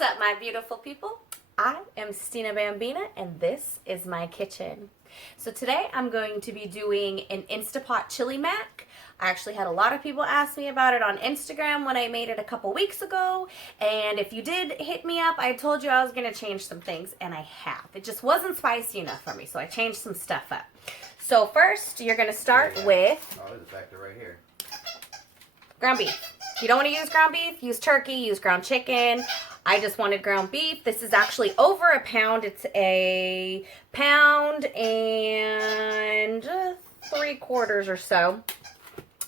What's up, my beautiful people? I am Stina Bambina, and this is my kitchen. So today I'm going to be doing an Instapot chili mac. I actually had a lot of people ask me about it on Instagram when I made it a couple weeks ago, and if you did hit me up, I told you I was going to change some things, and I have. It just wasn't spicy enough for me, so I changed some stuff up. So first, you're going to start with... Oh, it's back to right here. Ground beef. If you don't want to use ground beef, use turkey, use ground chicken. I just wanted ground beef. This is actually over a pound. It's a pound and 3/4 or so.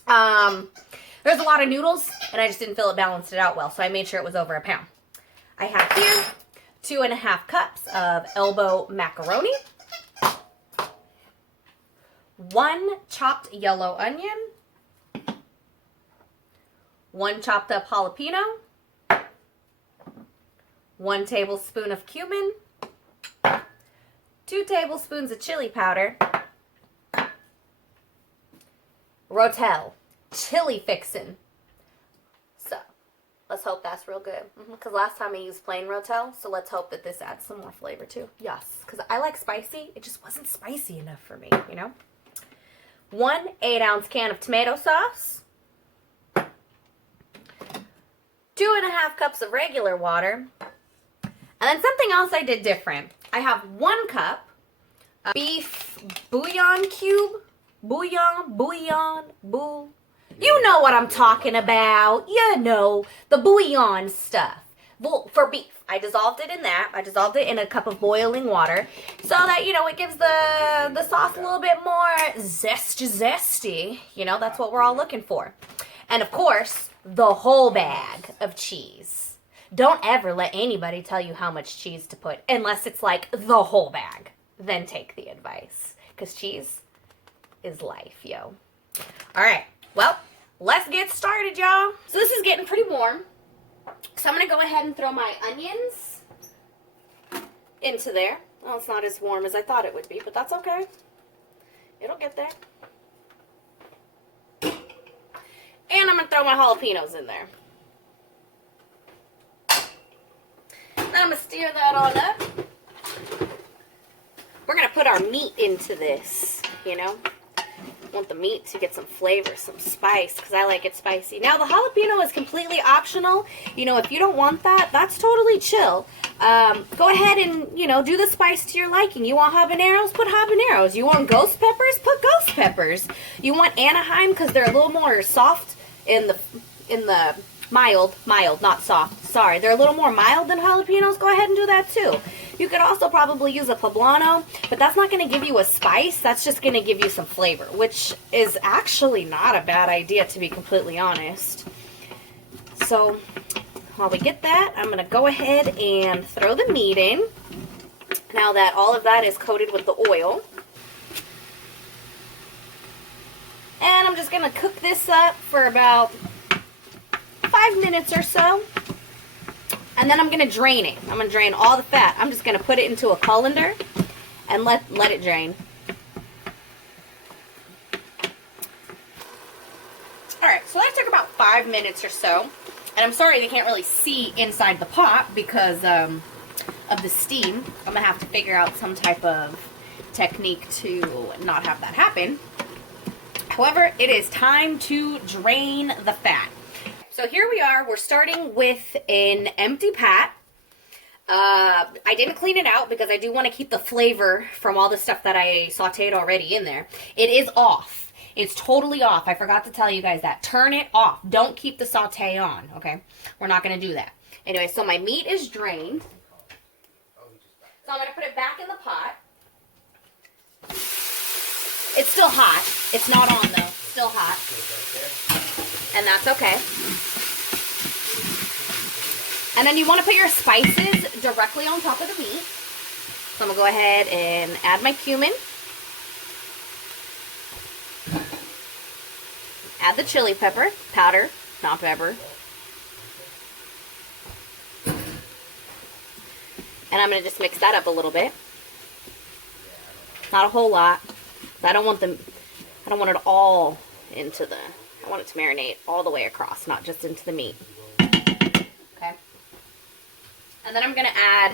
There's a lot of noodles, and I just didn't feel it balanced it out well, so I made sure it was over a pound. I have here 2.5 cups of elbow macaroni, 1 chopped yellow onion, 1 chopped up jalapeno, 1 tablespoon of cumin, 2 tablespoons of chili powder, Rotel, chili fixin'. So, let's hope that's real good. Because last time I used plain Rotel, so let's hope that this adds some more flavor too. Yes, because I like spicy. It just wasn't spicy enough for me, you know? 1 8-ounce can of tomato sauce, 2.5 cups of regular water, and then something else I did different. I have 1 cup of beef bouillon cube. Bouillon. You know what I'm talking about. You know, the bouillon stuff. For beef. I dissolved it in that. I dissolved it in a cup of boiling water so that, you know, it gives the sauce a little bit more zesty. You know, that's what we're all looking for. And of course, the whole bag of cheese. Don't ever let anybody tell you how much cheese to put unless it's like the whole bag. Then take the advice. Because cheese is life, yo. Alright, well, let's get started, y'all. So this is getting pretty warm. So I'm going to go ahead and throw my onions into there. Oh, it's not as warm as I thought it would be, but that's okay. It'll get there. And I'm going to throw my jalapenos in there. Then I'm going to stir that on up. We're going to put our meat into this, you know. I want the meat to get some flavor, some spice, because I like it spicy. Now, the jalapeno is completely optional. You know, if you don't want that, that's totally chill. Go ahead and, you know, do the spice to your liking. You want habaneros? Put habaneros. You want ghost peppers? Put ghost peppers. You want Anaheim because they're a little more soft in the mild, not soft. Sorry, they're a little more mild than jalapenos. Go ahead and do that too. You could also probably use a poblano, but that's not going to give you a spice. That's just going to give you some flavor, which is actually not a bad idea, to be completely honest. So while we get that, I'm going to go ahead and throw the meat in. Now that all of that is coated with the oil. And I'm just going to cook this up for about 5 minutes or so. And then I'm going to drain it. I'm going to drain all the fat. I'm just going to put it into a colander and let it drain. Alright, so that took about 5 minutes or so. And I'm sorry they can't really see inside the pot because of the steam. I'm going to have to figure out some type of technique to not have that happen. However, it is time to drain the fat. So here we are. We're starting with an empty pot. I didn't clean it out because I do want to keep the flavor from all the stuff that I sauteed already in there. It is off. It's totally off. I forgot to tell you guys that. Turn it off. Don't keep the saute on, okay? We're not going to do that. Anyway, so my meat is drained. So I'm going to put it back in the pot. It's still hot. It's not on though. Still hot. And that's okay. And then you want to put your spices directly on top of the meat. So I'm going to go ahead and add my cumin. Add the chili pepper, powder, not pepper. And I'm going to just mix that up a little bit. Not a whole lot. I don't want it all into the, I want it to marinate all the way across, not just into the meat. Okay. And And then I'm going to add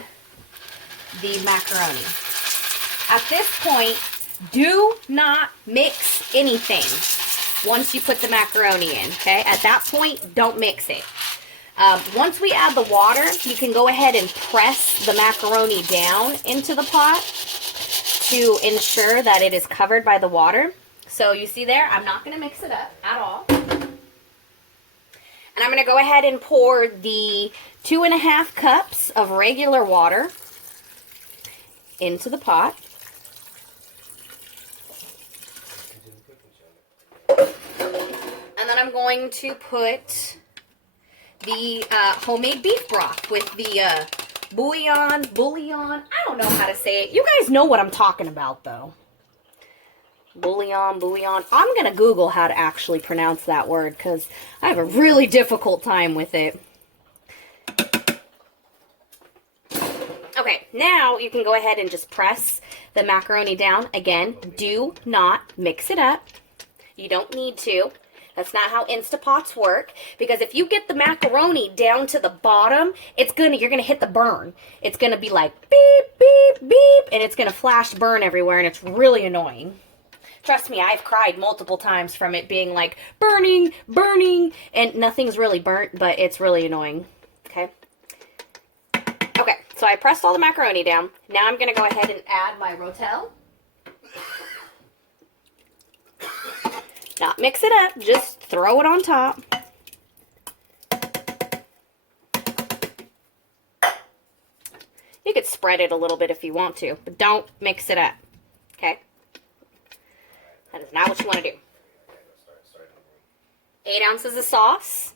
the macaroni. At this point, do not mix anything once you put the macaroni in, okay? At that point, don't mix it. Once we add the water, you can go ahead and press the macaroni down into the pot to ensure that it is covered by the water. So you see there, I'm not going to mix it up at all. And I'm going to go ahead and pour the 2.5 cups of regular water into the pot. And then I'm going to put the homemade beef broth with the bouillon. I don't know how to say it. You guys know what I'm talking about, though. Bouillon. I'm going to Google how to actually pronounce that word because I have a really difficult time with it. Okay, now you can go ahead and just press the macaroni down. Again, do not mix it up. You don't need to. That's not how Instapots work, because if you get the macaroni down to the bottom, you're gonna hit the burn. It's gonna be like beep, beep, beep, and it's gonna flash burn everywhere, and it's really annoying. Trust me, I've cried multiple times from it being like burning, and nothing's really burnt, but it's really annoying. Okay. Okay, so I pressed all the macaroni down. Now I'm gonna go ahead and add my Rotel. Not mix it up, just throw it on top. You could spread it a little bit if you want to, but don't mix it up, okay? That is not what you want to do. 8 ounces of sauce.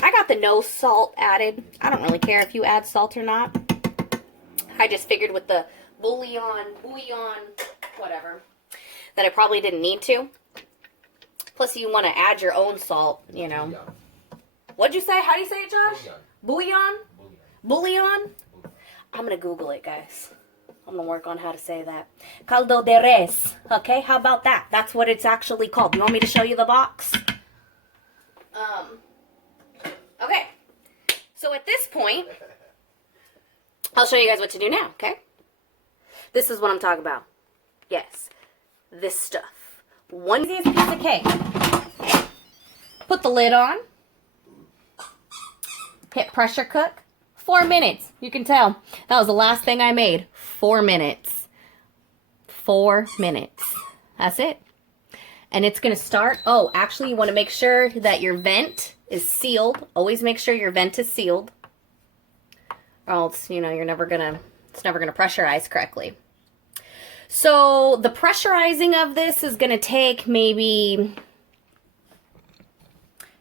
I got the no salt added. I don't really care if you add salt or not. I just figured with the bouillon, whatever, that I probably didn't need to. Plus, you want to add your own salt, you know. Bouillon. What'd you say? How do you say it, Josh? Bouillon? Bouillon? I'm going to Google it, guys. I'm going to work on how to say that. Caldo de res. Okay, how about that? That's what it's actually called. You want me to show you the box? Okay. So at this point, I'll show you guys what to do now, okay? This is what I'm talking about. Yes. This stuff. One piece of cake. Put the lid on. Hit pressure cook. 4 minutes. You can tell. That was the last thing I made. 4 minutes. 4 minutes. That's it. And it's going to start. Oh, actually, you want to make sure that your vent is sealed. Always make sure your vent is sealed. Or else, you know, it's never going to pressurize correctly. So the pressurizing of this is going to take maybe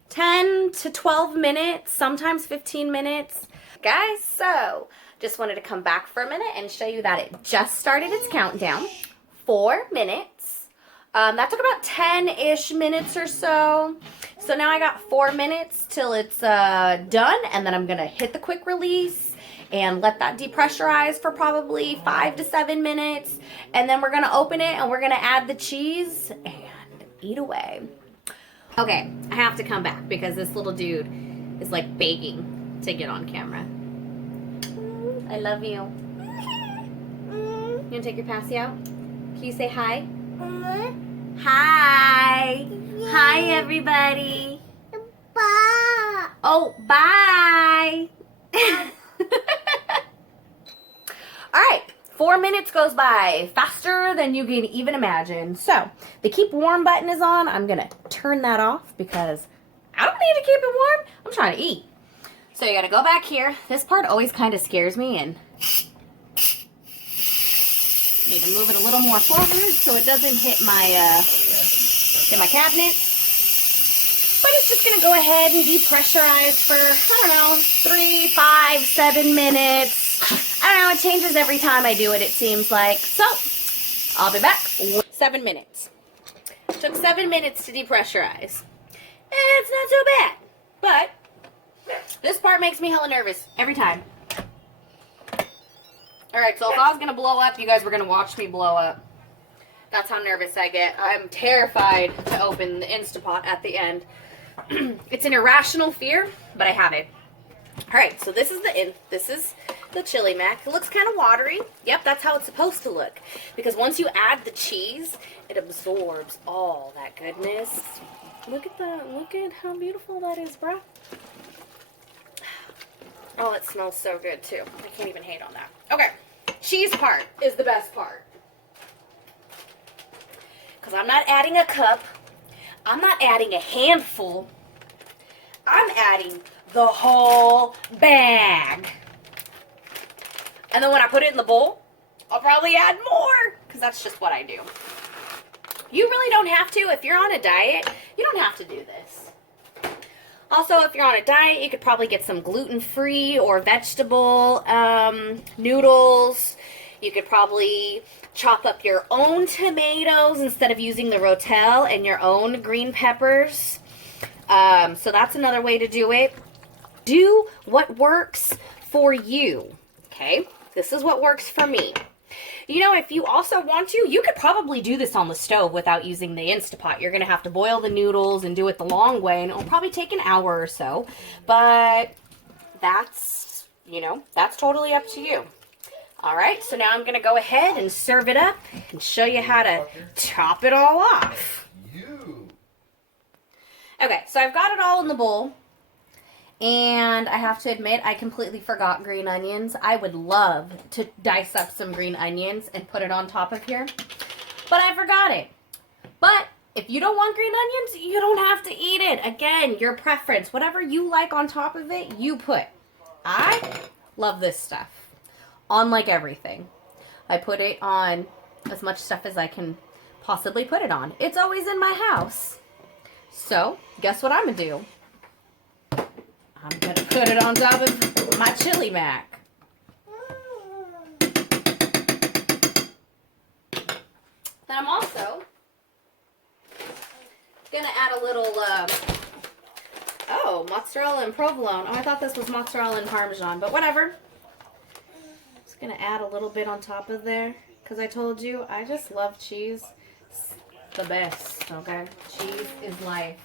10 to 12 minutes, sometimes 15 minutes. Guys, so just wanted to come back for a minute and show you that it just started its countdown. 4 minutes. That took about 10-ish minutes or so. So now I got 4 minutes till it's done, and then I'm going to hit the quick release and let that depressurize for probably 5 to 7 minutes. And then we're going to open it and we're going to add the cheese and eat away. Okay, I have to come back because this little dude is like begging to get on camera. I love you. You want to take your passy out? Can you say hi? Hi. Hi, everybody. Bye. Oh, bye. All right, 4 minutes goes by faster than you can even imagine. So the keep warm button is on. I'm gonna turn that off because I don't need to keep it warm. I'm trying to eat. So you gotta go back here. This part always kind of scares me, and need to move it a little more forward so it doesn't hit my cabinet. But it's just gonna go ahead and depressurize for, I don't know, 3, 5, 7 minutes. I don't know, it changes every time I do it, it seems like. So, I'll be back. 7 minutes. Took 7 minutes to depressurize. And it's not so bad. But, this part makes me hella nervous every time. Alright, so if I was going to blow up, you guys were going to watch me blow up. That's how nervous I get. I'm terrified to open the Instapot at the end. It's an irrational fear, but I have it. All right, so this is the chili mac. It looks kind of watery. Yep, that's how it's supposed to look. Because once you add the cheese, it absorbs all that goodness. Look at that. Look at how beautiful that is, bruh. Oh, it smells so good, too. I can't even hate on that. Okay, cheese part is the best part. Because I'm not adding a cup. I'm not adding a handful. I'm adding the whole bag. And then when I put it in the bowl, I'll probably add more. Because that's just what I do. You really don't have to. If you're on a diet, you don't have to do this. Also, if you're on a diet, you could probably get some gluten-free or vegetable noodles. You could probably chop up your own tomatoes instead of using the Rotel, and your own green peppers. So that's another way to do it. Do what works for you, okay? This is what works for me. You know, if you also want to, you could probably do this on the stove without using the Instapot. You're going to have to boil the noodles and do it the long way, and it'll probably take an hour or so. But that's, you know, that's totally up to you. All right, so now I'm going to go ahead and serve it up and show you how to top it all off. Okay, so I've got it all in the bowl. And I have to admit, I completely forgot green onions. I would love to dice up some green onions and put it on top of here. But I forgot it. But if you don't want green onions, you don't have to eat it. Again, your preference. Whatever you like on top of it, you put. I love this stuff. On like everything. I put it on as much stuff as I can possibly put it on. It's always in my house. So, guess what I'm going to do? I'm going to put it on top of my chili mac. Then I'm also going to add a little, mozzarella and provolone. Oh, I thought this was mozzarella and Parmesan, but whatever. Just going to add a little bit on top of there, because I told you, I just love cheese. It's the best, okay? Cheese is life.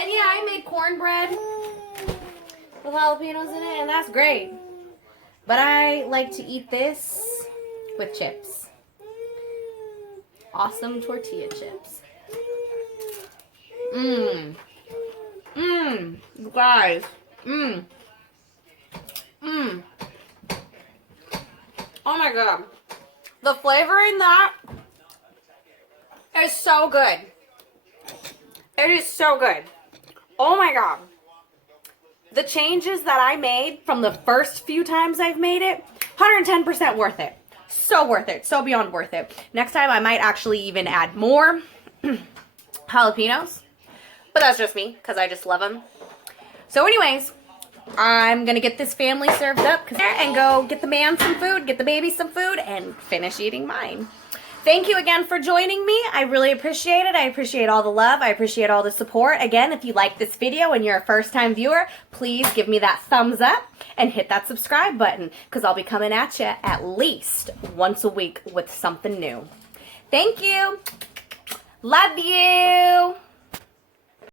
And yeah, I made cornbread with jalapenos in it, and that's great. But I like to eat this with chips. Awesome tortilla chips. You guys. Oh my god. The flavor in that is so good. It is so good. Oh my god. The changes that I made from the first few times I've made it, 110% worth it. So worth it. So beyond worth it. Next time I might actually even add more jalapenos. But that's just me, because I just love them. So anyways, I'm going to get this family served up and go get the man some food, get the baby some food, and finish eating mine. Thank you again for joining me. I really appreciate it. I appreciate all the love. I appreciate all the support. Again, if you like this video and you're a first-time viewer, please give me that thumbs up and hit that subscribe button, because I'll be coming at you at least once a week with something new. Thank you. Love you.